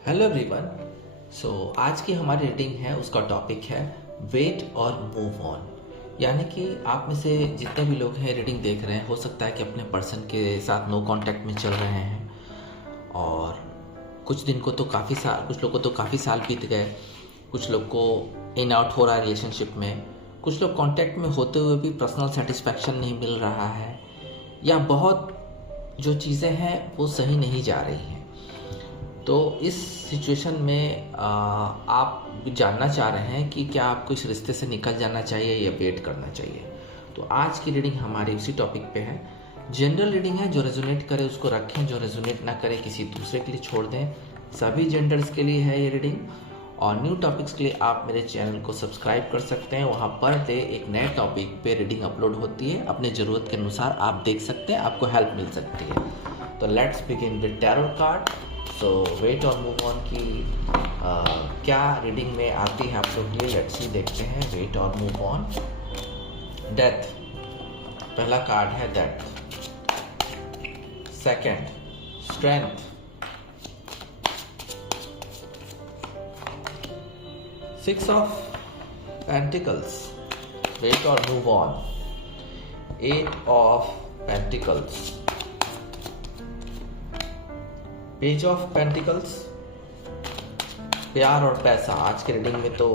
Hello everyone. आज की हमारी रीडिंग है, उसका टॉपिक है वेट और मूव ऑन। यानी कि आप में से जितने भी लोग हैं रीडिंग देख रहे हैं, हो सकता है कि अपने पर्सन के साथ नो कांटेक्ट में चल रहे हैं और कुछ दिन को तो काफ़ी साल, कुछ लोग को तो काफ़ी साल बीत गए, कुछ लोग को इन आउट हो रहा है रिलेशनशिप में, कुछ लोग कांटेक्ट में होते हुए भी पर्सनल सेटिस्फैक्शन नहीं मिल रहा है, या बहुत जो चीज़ें हैं वो सही नहीं जा रही हैं। तो इस सिचुएशन में आप जानना चाह रहे हैं कि क्या आपको इस रिश्ते से निकल जाना चाहिए या वेट करना चाहिए। तो आज की रीडिंग हमारी उसी टॉपिक पे है। जनरल रीडिंग है, जो रेजोनेट करे उसको रखें, जो रेजोनेट ना करे किसी दूसरे के लिए छोड़ दें। सभी जेंडर्स के लिए है ये रीडिंग। और न्यू टॉपिक्स के लिए आप मेरे चैनल को सब्सक्राइब कर सकते हैं। वहाँ पर डे एक नए टॉपिक पे रीडिंग अपलोड होती है, अपने ज़रूरत के अनुसार आप देख सकते हैं, आपको हेल्प मिल सकती है। तो let's begin with tarot card. So wait और मूव ऑन की क्या रीडिंग में आती है आप लोग के लिए, लेट्स सी, देखते हैं। वेट और मूव ऑन। डेथ पहला कार्ड है, death. Second, strength. Six of pentacles, wait और move on. Eight of pentacles, page of pentacles. प्यार और पैसा, आज की रीडिंग में तो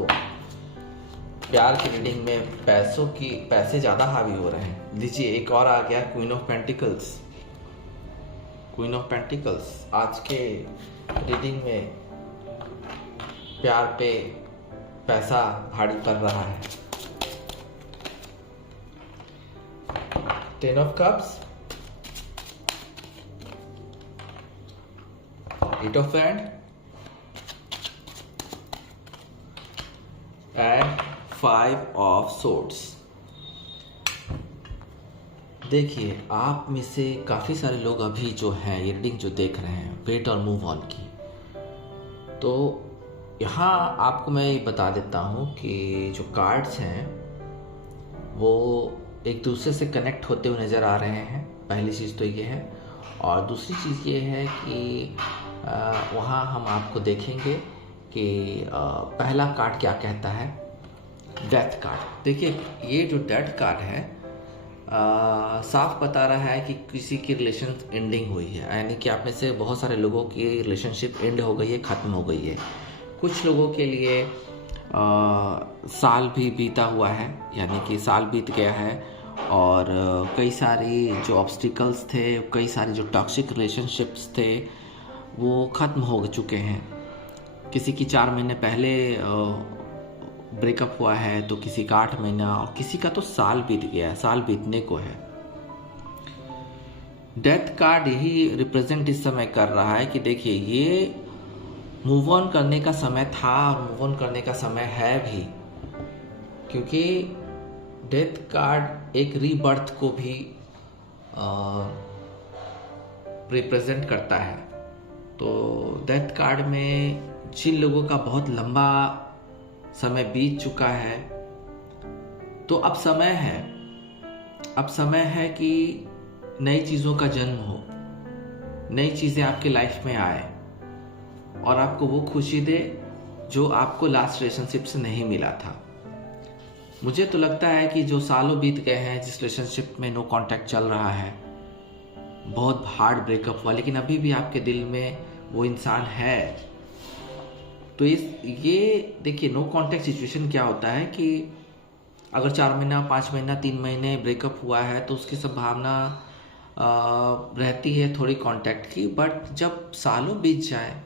प्यार की रीडिंग में पैसे ज़्यादा हावी हो रहे हैं। लीजिए एक और आ गया, queen of pentacles. Queen of pentacles आज के रीडिंग में प्यार पे पैसा भारी पड़ रहा है। Ten of cups, eight of hand and five of swords. देखिए आप में से काफ़ी सारे लोग अभी जो हैं ये रीडिंग जो देख रहे हैं वेट और मूव ऑन की, तो यहाँ आपको मैं ये बता देता हूँ कि जो कार्ड्स हैं वो एक दूसरे से कनेक्ट होते हुए नज़र आ रहे हैं। पहली चीज़ तो ये है, और दूसरी चीज़ ये है कि वहाँ हम आपको देखेंगे कि पहला कार्ड क्या कहता है, डेथ कार्ड। देखिए ये जो डेथ कार्ड है साफ बता रहा है कि किसी की रिलेशन एंडिंग हुई है, यानी कि आप में से बहुत सारे लोगों की रिलेशनशिप एंड हो गई है, ख़त्म हो गई है। कुछ लोगों के लिए साल भी बीता हुआ है, यानी कि साल बीत गया है, और कई सारी जो ऑब्स्टिकल्स थे, कई सारे जो टॉक्सिक रिलेशनशिप्स थे वो ख़त्म हो चुके हैं। किसी की 4 महीने पहले ब्रेकअप हुआ है, तो किसी का 8 महीना, और किसी का तो साल बीत गया है, साल बीतने को है। डेथ कार्ड यही रिप्रेजेंट इस समय कर रहा है कि देखिए ये मूव ऑन करने का समय था और मूव ऑन करने का समय है भी, क्योंकि डेथ कार्ड एक रीबर्थ को भी रिप्रेजेंट करता है। तो डेथ कार्ड में जिन लोगों का बहुत लंबा समय बीत चुका है, तो अब समय है कि नई चीज़ों का जन्म हो, नई चीज़ें आपके लाइफ में आए और आपको वो खुशी दे जो आपको लास्ट रिलेशनशिप से नहीं मिला था। मुझे तो लगता है कि जो सालों बीत गए हैं, जिस रिलेशनशिप में नो कांटेक्ट चल रहा है, बहुत हार्ड ब्रेकअप हुआ, लेकिन अभी भी आपके दिल में वो इंसान है। तो ये देखिए नो कांटेक्ट सिचुएशन क्या होता है कि अगर 4 महीना, 5 महीना, 3 महीने ब्रेकअप हुआ है तो उसकी संभावना रहती है थोड़ी कांटेक्ट की। बट जब सालों बीत जाए,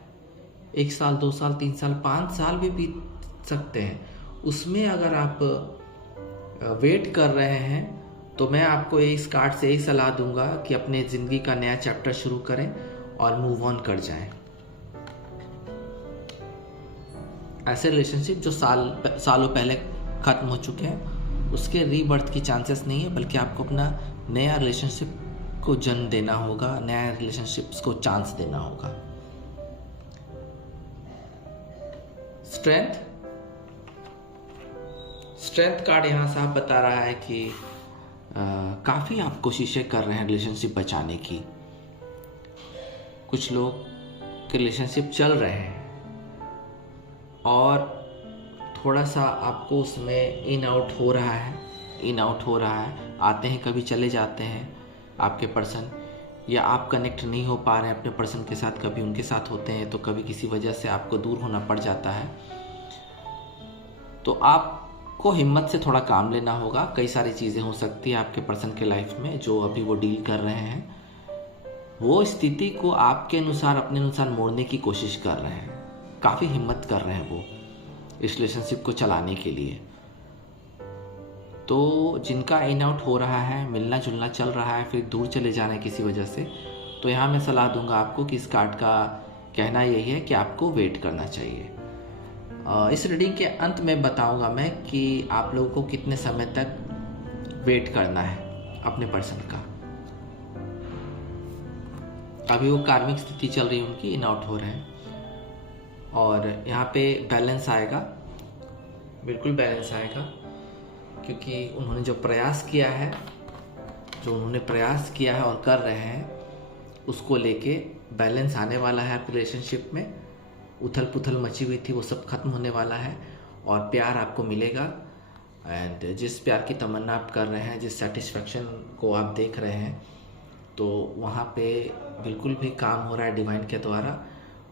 1 साल, 2 साल, 3 साल, 5 साल भी बीत सकते हैं, उसमें अगर आप वेट कर रहे हैं, तो मैं आपको इस कार्ड से यही सलाह दूंगा कि अपने ज़िंदगी का नया चैप्टर शुरू करें और मूव ऑन कर जाएं। ऐसे रिलेशनशिप जो सालों पहले ख़त्म हो चुके हैं, उसके रीबर्थ की चांसेस नहीं है, बल्कि आपको अपना नया रिलेशनशिप को जन्म देना होगा, नया रिलेशनशिप्स को चांस देना होगा। स्ट्रेंथ कार्ड यहाँ साफ बता रहा है कि काफ़ी आप कोशिशें कर रहे हैं रिलेशनशिप बचाने की। कुछ लोग के रिलेशनशिप चल रहे हैं और थोड़ा सा आपको उसमें इन आउट हो रहा है, आते हैं कभी चले जाते हैं आपके पर्सन, या आप कनेक्ट नहीं हो पा रहे हैं अपने पर्सन के साथ, कभी उनके साथ होते हैं तो कभी किसी वजह से आपको दूर होना पड़ जाता है। तो आपको हिम्मत से थोड़ा काम लेना होगा। कई सारी चीज़ें हो सकती है आपके पर्सन के लाइफ में जो अभी वो डील कर रहे हैं, वो स्थिति को आपके अनुसार अपने अनुसार मोड़ने की कोशिश कर रहे हैं, काफ़ी हिम्मत कर रहे हैं वो इस रिलेशनशिप को चलाने के लिए। तो जिनका इन आउट हो रहा है, मिलना जुलना चल रहा है, फिर दूर चले जाना है किसी वजह से, तो यहाँ मैं सलाह दूंगा आपको कि इस कार्ड का कहना यही है कि आपको वेट करना चाहिए। इस रीडिंग के अंत में बताऊंगा मैं कि आप लोगों को कितने समय तक वेट करना है अपने पर्सन का। अभी वो कार्मिक स्थिति चल रही है उनकी, इन आउट हो रहे हैं, और यहाँ पे बैलेंस आएगा, बिल्कुल बैलेंस आएगा, क्योंकि उन्होंने जो प्रयास किया है और कर रहे हैं, उसको लेके बैलेंस आने वाला है आपके रिलेशनशिप में। उथल पुथल मची हुई थी वो सब खत्म होने वाला है और प्यार आपको मिलेगा। एंड जिस प्यार की तमन्ना आप कर रहे हैं, जिस सेटिस्फेक्शन को आप देख रहे हैं, तो वहाँ पे बिल्कुल भी काम हो रहा है डिवाइन के द्वारा।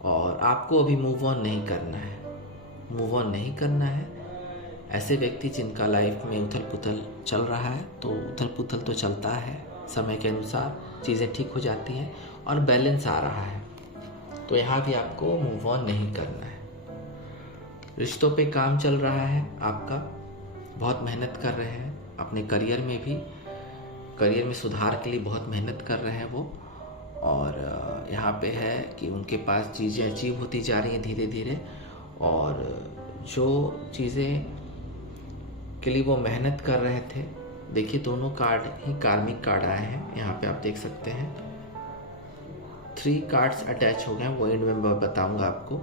और आपको अभी मूव ऑन नहीं करना है। ऐसे व्यक्ति जिनका लाइफ में उथल पुथल चल रहा है, तो उथल पुथल तो चलता है, समय के अनुसार चीज़ें ठीक हो जाती हैं और बैलेंस आ रहा है, तो यहाँ भी आपको मूव ऑन नहीं करना है। रिश्तों पे काम चल रहा है आपका, बहुत मेहनत कर रहे हैं अपने करियर में भी, करियर में सुधार के लिए बहुत मेहनत कर रहे हैं वो। और यहाँ पे है कि उनके पास चीज़ें अचीव होती जा रही हैं धीरे धीरे, और जो चीज़ें के लिए वो मेहनत कर रहे थे, देखिए दोनों कार्ड ही कार्मिक कार्ड आए हैं, यहाँ पे आप देख सकते हैं 3 कार्ड्स अटैच हो गए हैं, वो एंड में मैं बताऊंगा आपको।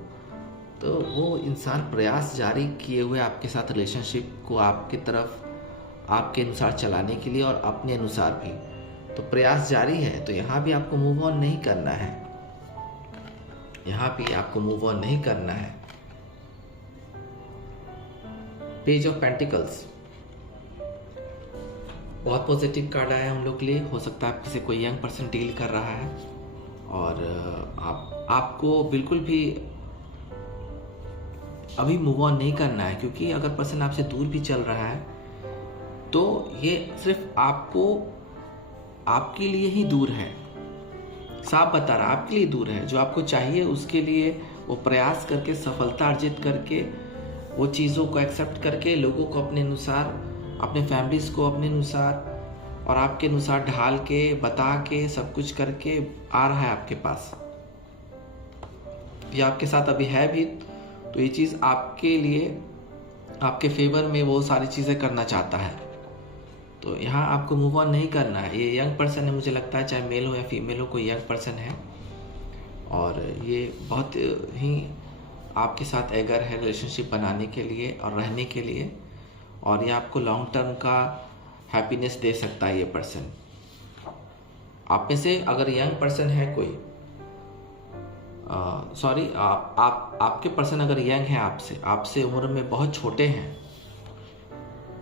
तो वो इंसान प्रयास जारी किए हुए आपके साथ रिलेशनशिप को आपकी तरफ आपके अनुसार चलाने के लिए, और अपने अनुसार भी, तो प्रयास जारी है। तो यहाँ भी आपको मूव ऑन नहीं करना है, पेज ऑफ पेंटिकल्स बहुत पॉजिटिव कार्ड आया है हम लोग के लिए। हो सकता है आप किसी कोई यंग पर्सन डील कर रहा है, और आपको बिल्कुल भी अभी मूव ऑन नहीं करना है, क्योंकि अगर पर्सन आपसे दूर भी चल रहा है तो ये सिर्फ आपके लिए ही दूर है, साफ बता रहा, आपके लिए दूर है। जो आपको चाहिए उसके लिए वो प्रयास करके, सफलता अर्जित करके, वो चीज़ों को एक्सेप्ट करके, लोगों को अपने अनुसार, अपने फैमिलीज को अपने अनुसार और आपके अनुसार ढाल के, बता के, सब कुछ करके आ रहा है आपके पास। ये आपके साथ अभी है भी, तो ये चीज़ आपके लिए, आपके फेवर में वो सारी चीज़ें करना चाहता है। तो यहाँ आपको मूव ऑन नहीं करना है। ये यंग पर्सन है, मुझे लगता है, चाहे मेल हो या फीमेल हो, कोई यंग पर्सन है, और ये बहुत ही आपके साथ एगर है रिलेशनशिप बनाने के लिए और रहने के लिए, और ये आपको लॉन्ग टर्म का हैप्पीनेस दे सकता है। ये पर्सन आप में से अगर यंग पर्सन है कोई, सॉरी, आपके पर्सन अगर यंग है, आपसे उम्र में बहुत छोटे हैं,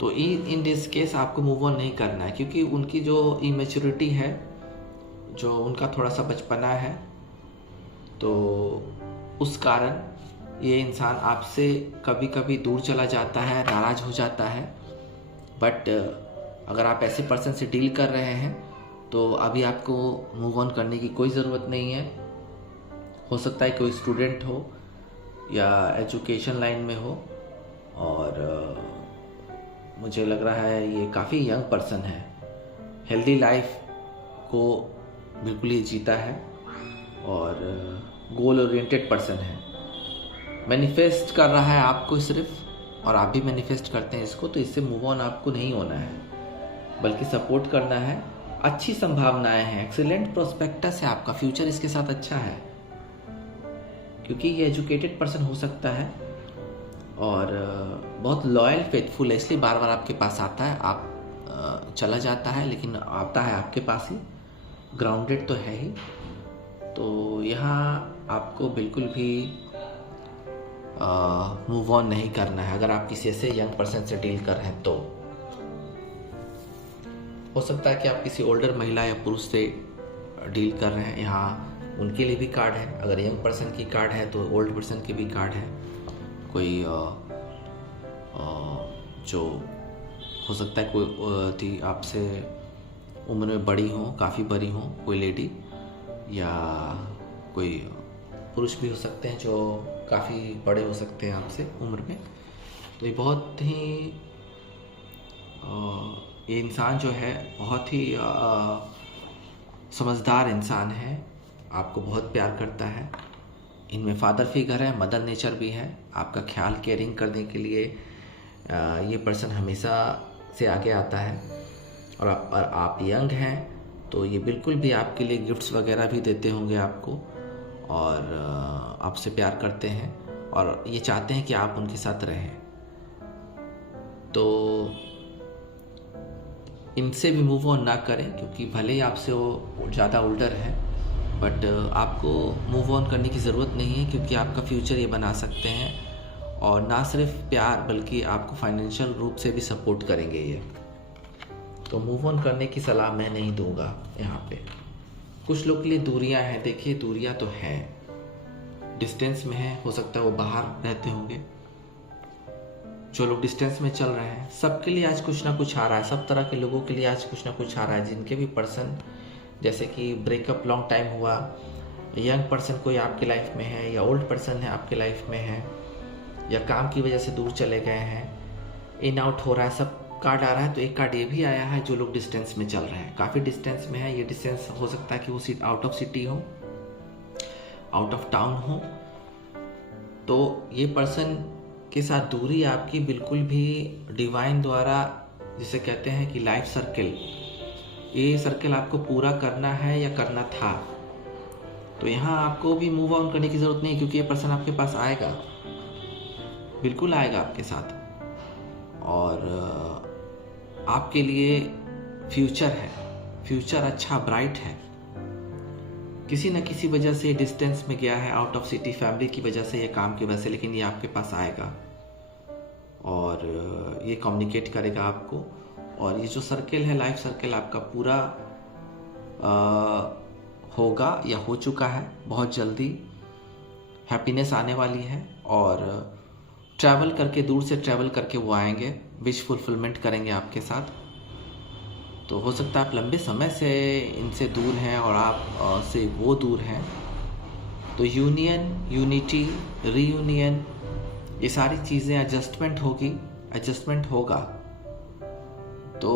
तो इन दिस केस आपको मूव ऑन नहीं करना है, क्योंकि उनकी जो इमेच्योरिटी है, जो उनका थोड़ा सा बचपना है, तो उस कारण ये इंसान आपसे कभी कभी दूर चला जाता है, नाराज हो जाता है। बट अगर आप ऐसे पर्सन से डील कर रहे हैं, तो अभी आपको मूव ऑन करने की कोई ज़रूरत नहीं है। हो सकता है कोई स्टूडेंट हो या एजुकेशन लाइन में हो, और मुझे लग रहा है ये काफ़ी यंग पर्सन है, हेल्दी लाइफ को बिल्कुल ही जीता है, और गोल ओरिएंटेड पर्सन है, मैनिफेस्ट कर रहा है आपको सिर्फ, और आप भी मैनिफेस्ट करते हैं इसको। तो इससे मूव ऑन आपको नहीं होना है, बल्कि सपोर्ट करना है। अच्छी संभावनाएं हैं, एक्सीलेंट प्रोस्पेक्टस है, आपका फ्यूचर इसके साथ अच्छा है, क्योंकि ये एजुकेटेड पर्सन हो सकता है और बहुत लॉयल फेथफुल है, इसलिए बार बार आपके पास आता है। आप चला जाता है, लेकिन आता है आपके पास ही, ग्राउंडेड तो है ही। तो यहाँ आपको बिल्कुल भी मूव ऑन नहीं करना है। अगर आप किसी ऐसे यंग पर्सन से डील कर रहे हैं तो हो सकता है कि आप किसी ओल्डर महिला या पुरुष से डील कर रहे हैं, यहाँ उनके लिए भी कार्ड है। अगर यंग पर्सन की कार्ड है तो ओल्ड पर्सन की भी कार्ड है। कोई जो हो सकता है कोई थी आपसे उम्र में बड़ी हो, काफ़ी बड़ी हो, कोई लेडी, या कोई पुरुष भी हो सकते हैं जो काफ़ी बड़े हो सकते हैं आपसे उम्र में। तो ये बहुत ही ये इंसान जो है बहुत ही समझदार इंसान है, आपको बहुत प्यार करता है। इनमें फादर फिगर है, मदर नेचर भी है। आपका ख्याल केयरिंग करने के लिए ये पर्सन हमेशा से आगे आता है। और आप यंग हैं तो ये बिल्कुल भी आपके लिए गिफ्ट्स वगैरह भी देते होंगे आपको, और आपसे प्यार करते हैं और ये चाहते हैं कि आप उनके साथ रहें। तो इनसे भी मूव ऑन ना करें, क्योंकि भले ही आपसे वो ज़्यादा ओल्डर है, बट आपको मूव ऑन करने की ज़रूरत नहीं है, क्योंकि आपका फ्यूचर ये बना सकते हैं। और ना सिर्फ प्यार बल्कि आपको फाइनेंशियल रूप से भी सपोर्ट करेंगे ये। तो मूव ऑन करने की सलाह मैं नहीं दूंगा यहाँ पे। कुछ लोग के लिए दूरियां हैं, देखिए दूरियां तो हैं, डिस्टेंस में है, हो सकता है वो बाहर रहते होंगे। जो लोग डिस्टेंस में चल रहे हैं सबके लिए आज कुछ ना कुछ आ रहा है, सब तरह के लोगों के लिए आज कुछ ना कुछ आ रहा है। जिनके भी पर्सन जैसे कि ब्रेकअप लॉन्ग टाइम हुआ, यंग पर्सन कोई आपके लाइफ में है, या ओल्ड पर्सन है आपके लाइफ में है, या काम की वजह से दूर चले गए हैं, इन आउट हो रहा है, सब कार्ड आ रहा है। तो एक कार्ड ये भी आया है जो लोग डिस्टेंस में चल रहे हैं, काफ़ी डिस्टेंस में है। ये डिस्टेंस हो सकता है कि वो आउट ऑफ सिटी हो, आउट ऑफ टाउन हो। तो ये पर्सन के साथ दूरी आपकी बिल्कुल भी डिवाइन द्वारा, जिसे कहते हैं कि लाइफ सर्किल, ये सर्किल आपको पूरा करना है या करना था। तो यहाँ आपको भी मूव ऑन करने की ज़रूरत नहीं है, क्योंकि ये पर्सन आपके पास आएगा, बिल्कुल आएगा आपके साथ। और आपके लिए फ्यूचर है, फ्यूचर अच्छा ब्राइट है। किसी न किसी वजह से डिस्टेंस में गया है, आउट ऑफ सिटी, फैमिली की वजह से या काम की वजह से, लेकिन ये आपके पास आएगा और ये कम्युनिकेट करेगा आपको। और ये जो सर्किल है, लाइफ सर्किल आपका पूरा होगा या हो चुका है। बहुत जल्दी हैप्पीनेस आने वाली है, और ट्रैवल करके, दूर से ट्रैवल करके वो आएंगे, विश फुलफिलमेंट करेंगे आपके साथ। तो हो सकता है आप लंबे समय से इनसे दूर हैं और आप से वो दूर हैं। तो यूनियन, यूनिटी, रीयूनियन, ये सारी चीज़ें एडजस्टमेंट होगी, एडजस्टमेंट होगा। तो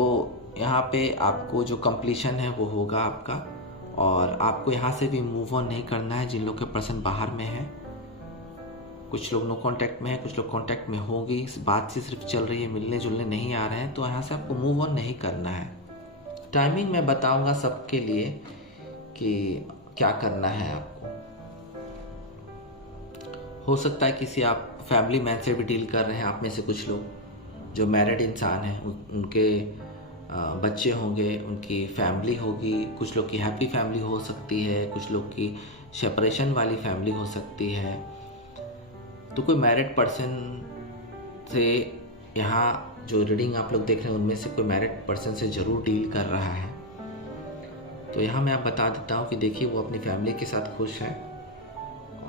यहाँ पे आपको जो कंप्लीशन है वो होगा आपका, और आपको यहाँ से भी मूव ऑन नहीं करना है। जिन लोग के पर्सन बाहर में है, कुछ लोग नो कांटेक्ट में है, कुछ लोग कांटेक्ट में होगी, इस बात से सिर्फ चल रही है, मिलने जुलने नहीं आ रहे हैं, तो यहाँ से आपको मूव ऑन नहीं करना है। टाइमिंग मैं बताऊंगा सबके लिए कि क्या करना है आपको। हो सकता है किसी आप फैमिली मैन से भी डील कर रहे हैं, आप में से कुछ लोग जो मैरिड इंसान हैं, उनके बच्चे होंगे, उनकी फैमिली होगी। कुछ लोग की हैप्पी फैमिली हो सकती है, कुछ लोग की सेपरेशन वाली फैमिली हो सकती है। तो कोई मैरिड पर्सन से, यहाँ जो रीडिंग आप लोग देख रहे हैं उनमें से कोई मैरिड पर्सन से ज़रूर डील कर रहा है। तो यहाँ मैं आप बता देता हूँ कि देखिए वो अपनी फैमिली के साथ खुश है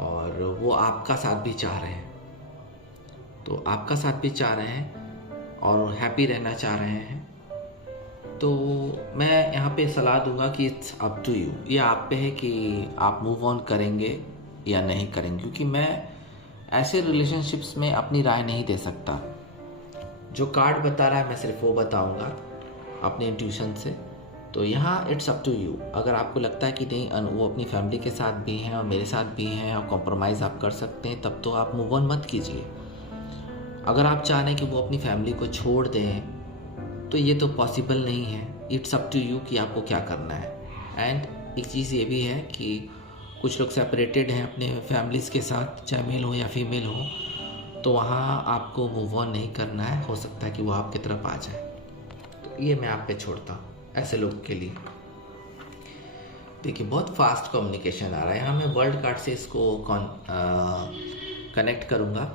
और वो आपका साथ भी चाह रहे हैं। तो आपका साथ भी चाह रहे हैं और हैप्पी रहना चाह रहे हैं। तो मैं यहाँ पे सलाह दूंगा कि इट्स अप टू यू, ये आप पे है कि आप मूव ऑन करेंगे या नहीं करेंगे। क्योंकि मैं ऐसे रिलेशनशिप्स में अपनी राय नहीं दे सकता। जो कार्ड बता रहा है मैं सिर्फ वो बताऊंगा अपने इंट्यूशन से। तो यहाँ इट्स अप टू यू। अगर आपको लगता है कि नहीं वो अपनी फैमिली के साथ भी हैं और मेरे साथ भी हैं और कॉम्प्रोमाइज़ आप कर सकते हैं, तब तो आप मूव ऑन मत कीजिए। अगर आप चाह रहे हैं कि वो अपनी फैमिली को छोड़ दें, तो ये तो पॉसिबल नहीं है। इट्स अप टू यू कि आपको क्या करना है। एंड एक चीज़ ये भी है कि कुछ लोग सेपरेटेड हैं अपने फैमिलीज़ के साथ, चाहे मेल हो या फीमेल हो, तो वहाँ आपको मूव ऑन नहीं करना है। हो सकता है कि वो आपकी तरफ आ जाए। तो ये मैं आप पे छोड़ता हूँ ऐसे लोग के लिए। देखिए बहुत फास्ट कम्युनिकेशन आ रहा है। यहाँ मैं वर्ल्ड कार्ड से इसको कनेक्ट करूँगा।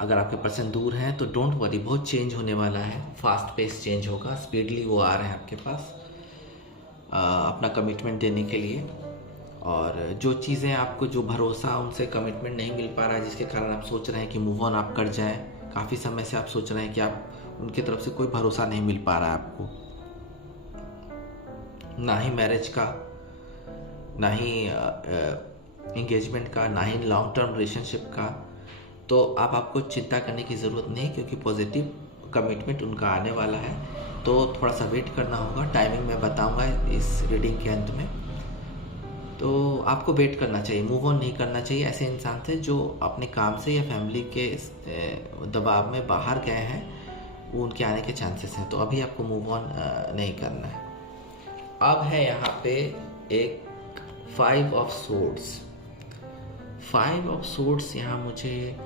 अगर आपके पर्सन दूर हैं तो डोंट वरी, बहुत चेंज होने वाला है, फास्ट पेस चेंज होगा, स्पीडली वो आ रहे हैं आपके पास अपना कमिटमेंट देने के लिए। और जो चीज़ें आपको, जो भरोसा उनसे कमिटमेंट नहीं मिल पा रहा है, जिसके कारण आप सोच रहे हैं कि मूव ऑन आप कर जाएं, काफ़ी समय से आप सोच रहे हैं कि आप उनकी तरफ से कोई भरोसा नहीं मिल पा रहा है आपको, ना ही मैरिज का, ना ही एंगेजमेंट का, ना ही लॉन्ग टर्म रिलेशनशिप का। तो आपको चिंता करने की ज़रूरत नहीं, क्योंकि पॉजिटिव कमिटमेंट उनका आने वाला है। तो थोड़ा सा वेट करना होगा, टाइमिंग मैं बताऊंगा इस रीडिंग के अंत में। तो आपको वेट करना चाहिए, मूव ऑन नहीं करना चाहिए ऐसे इंसान से जो अपने काम से या फैमिली के दबाव में बाहर गए हैं, वो उनके आने के चांसेस हैं। तो अभी आपको मूव ऑन नहीं करना है। अब है यहाँ पे एक 5 ऑफ सोर्ड्स। 5 ऑफ सोर्ड्स यहाँ मुझे,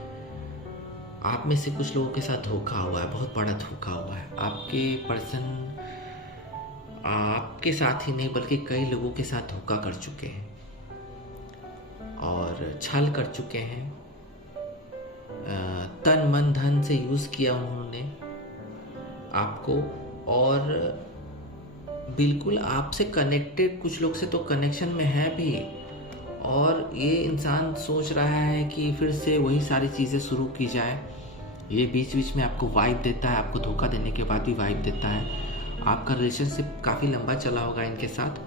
आप में से कुछ लोगों के साथ धोखा हुआ है, बहुत बड़ा धोखा हुआ है। आपके पर्सन आपके साथ ही नहीं बल्कि कई लोगों के साथ धोखा कर चुके हैं और छल कर चुके हैं। तन मन धन से यूज़ किया उन्होंने आपको, और बिल्कुल आपसे कनेक्टेड, कुछ लोग से तो कनेक्शन में है भी, और ये इंसान सोच रहा है कि फिर से वही सारी चीज़ें शुरू की जाए। ये बीच बीच में आपको वाइब देता है, आपको धोखा देने के बाद भी वाइब देता है। आपका रिलेशनशिप काफ़ी लंबा चला होगा इनके साथ,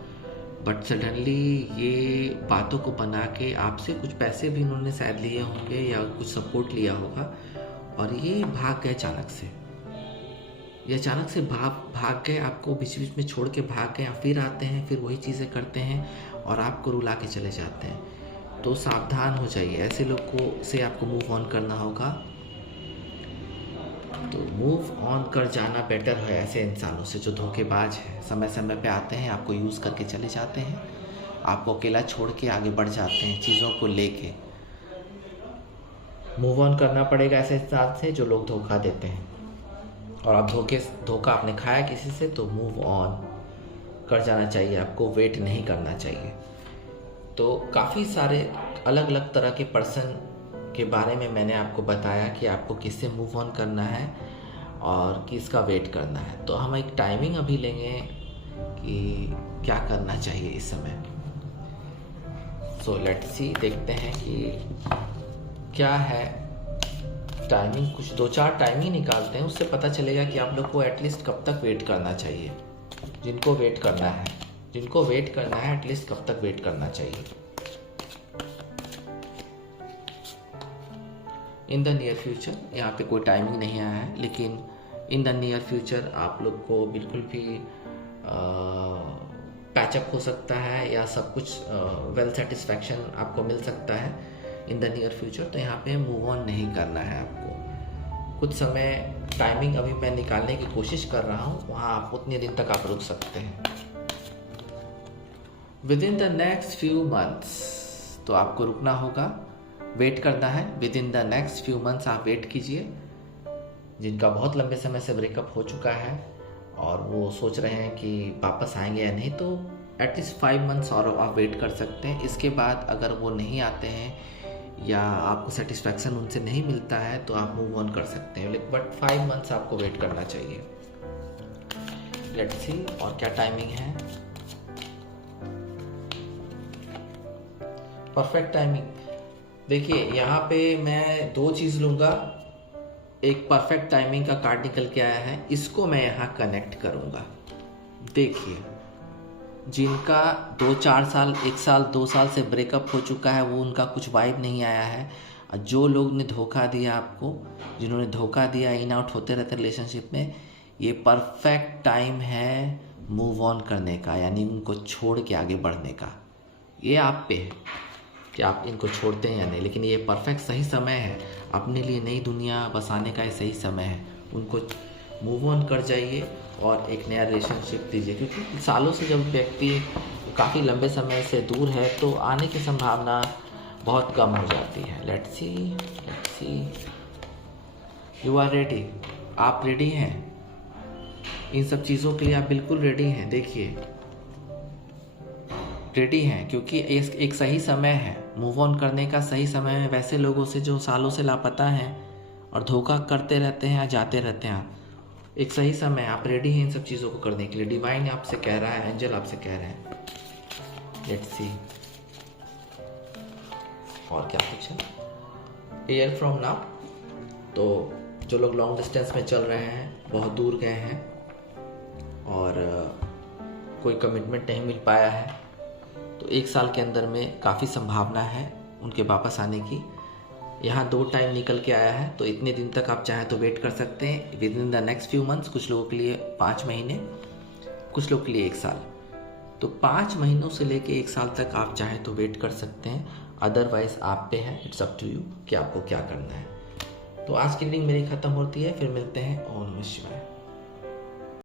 बट सडनली ये बातों को बना के आपसे कुछ पैसे भी इन्होंने शायद लिए होंगे या कुछ सपोर्ट लिया होगा, और ये भाग गए अचानक से। ये अचानक से भाग गए, आपको बीच बीच में छोड़ के भाग गए, फिर आते हैं, फिर वही चीज़ें करते हैं और आपको रुला के चले जाते हैं। तो सावधान हो जाइए, ऐसे लोगों से आपको मूव ऑन करना होगा। तो मूव ऑन कर जाना बेटर है ऐसे इंसानों से जो धोखेबाज है, समय समय पे आते हैं, आपको यूज़ करके चले जाते हैं, आपको अकेला छोड़ के आगे बढ़ जाते हैं चीज़ों को लेके। मूव ऑन करना पड़ेगा ऐसे इंसान से जो लोग धोखा देते हैं, और आप धोखा आपने खाया किसी से तो मूव ऑन कर जाना चाहिए, आपको वेट नहीं करना चाहिए। तो काफ़ी सारे अलग अलग तरह के पर्सन के बारे में मैंने आपको बताया कि आपको किससे मूव ऑन करना है और किसका वेट करना है। तो हम एक टाइमिंग अभी लेंगे कि क्या करना चाहिए इस समय। सो लेट्स सी, देखते हैं कि क्या है टाइमिंग। कुछ 2-4 टाइमिंग निकालते हैं, उससे पता चलेगा कि आप लोग को एटलीस्ट कब तक वेट करना चाहिए। जिनको वेट करना है एटलीस्ट कब तक वेट करना चाहिए। इन द नियर फ्यूचर, यहाँ पे कोई टाइमिंग नहीं आया है, लेकिन इन द नियर फ्यूचर आप लोग को बिल्कुल भी पैचअप हो सकता है या सब कुछ वेल सेटिस्फैक्शन आपको मिल सकता है इन द नियर फ्यूचर। तो यहाँ पे मूव ऑन नहीं करना है आपको। कुछ समय टाइमिंग अभी मैं निकालने की कोशिश कर रहा हूँ, वहाँ आप उतने दिन तक आप रुक सकते हैं। With in the next few months, तो आपको रुकना होगा, वेट करना है। With in the next few months आप वेट कीजिए। जिनका बहुत लंबे समय से ब्रेकअप हो चुका है और वो सोच रहे हैं कि वापस आएंगे या नहीं, तो एटलीस्ट 5 मंथ्स और आप वेट कर सकते हैं। इसके बाद अगर वो नहीं आते हैं या आपको सेटिस्फैक्शन उनसे नहीं मिलता है तो आप मूव ऑन कर सकते हैं, बट 5 मंथ्स आपको वेट करना चाहिए। लेट्स सी और क्या टाइमिंग है। परफेक्ट टाइमिंग, देखिए यहाँ पे मैं 2 चीज़ लूँगा। एक परफेक्ट टाइमिंग का कार्ड निकल के आया है, इसको मैं यहाँ कनेक्ट करूँगा। देखिए, जिनका 2-4 साल, 1 साल, 2 साल से ब्रेकअप हो चुका है, वो उनका कुछ वाइब नहीं आया है। जो लोग ने धोखा दिया आपको, जिन्होंने धोखा दिया, इन आउट होते रहते रिलेशनशिप में, ये परफेक्ट टाइम है मूव ऑन करने का, यानी उनको छोड़ के आगे बढ़ने का। ये आप पे है कि आप इनको छोड़ते हैं या नहीं, लेकिन ये परफेक्ट सही समय है अपने लिए नई दुनिया बसाने का। ये सही समय है, उनको मूव ऑन कर जाइए और एक नया रिलेशनशिप दीजिए, क्योंकि सालों से जब व्यक्ति काफ़ी लंबे समय से दूर है तो आने की संभावना बहुत कम हो जाती है। Let's see, you are ready, आप रेडी हैं इन सब चीज़ों के लिए, आप बिल्कुल रेडी हैं। देखिए रेडी हैं, क्योंकि एक सही समय है। मूव ऑन करने का सही समय है वैसे लोगों से जो सालों से लापता हैं और धोखा करते रहते हैं या जाते रहते हैं। एक सही समय, आप रेडी हैं इन सब चीज़ों को करने के लिए। डिवाइन आपसे कह रहा है, एंजल आपसे कह रहे हैं। लेट्स सी और क्या कुछ है। ईयर फ्रॉम नाउ, तो जो लोग लॉन्ग डिस्टेंस में चल रहे हैं, बहुत दूर गए हैं और कोई कमिटमेंट नहीं मिल पाया है, तो 1 साल के अंदर में काफ़ी संभावना है उनके वापस आने की। यहाँ 2 टाइम निकल के आया है, तो इतने दिन तक आप चाहें तो वेट कर सकते हैं with in the next few months. कुछ लोगों के लिए 5 महीने, कुछ लोगों के लिए 1 साल। तो 5 महीनों से लेके 1 साल तक आप चाहें तो वेट कर सकते हैं, अदरवाइज आप पे है, इट्स अप टू यू कि आपको क्या करना है। तो आज की रीडिंग मेरी ख़त्म होती है, फिर मिलते हैं। ओम नमः शिवाय।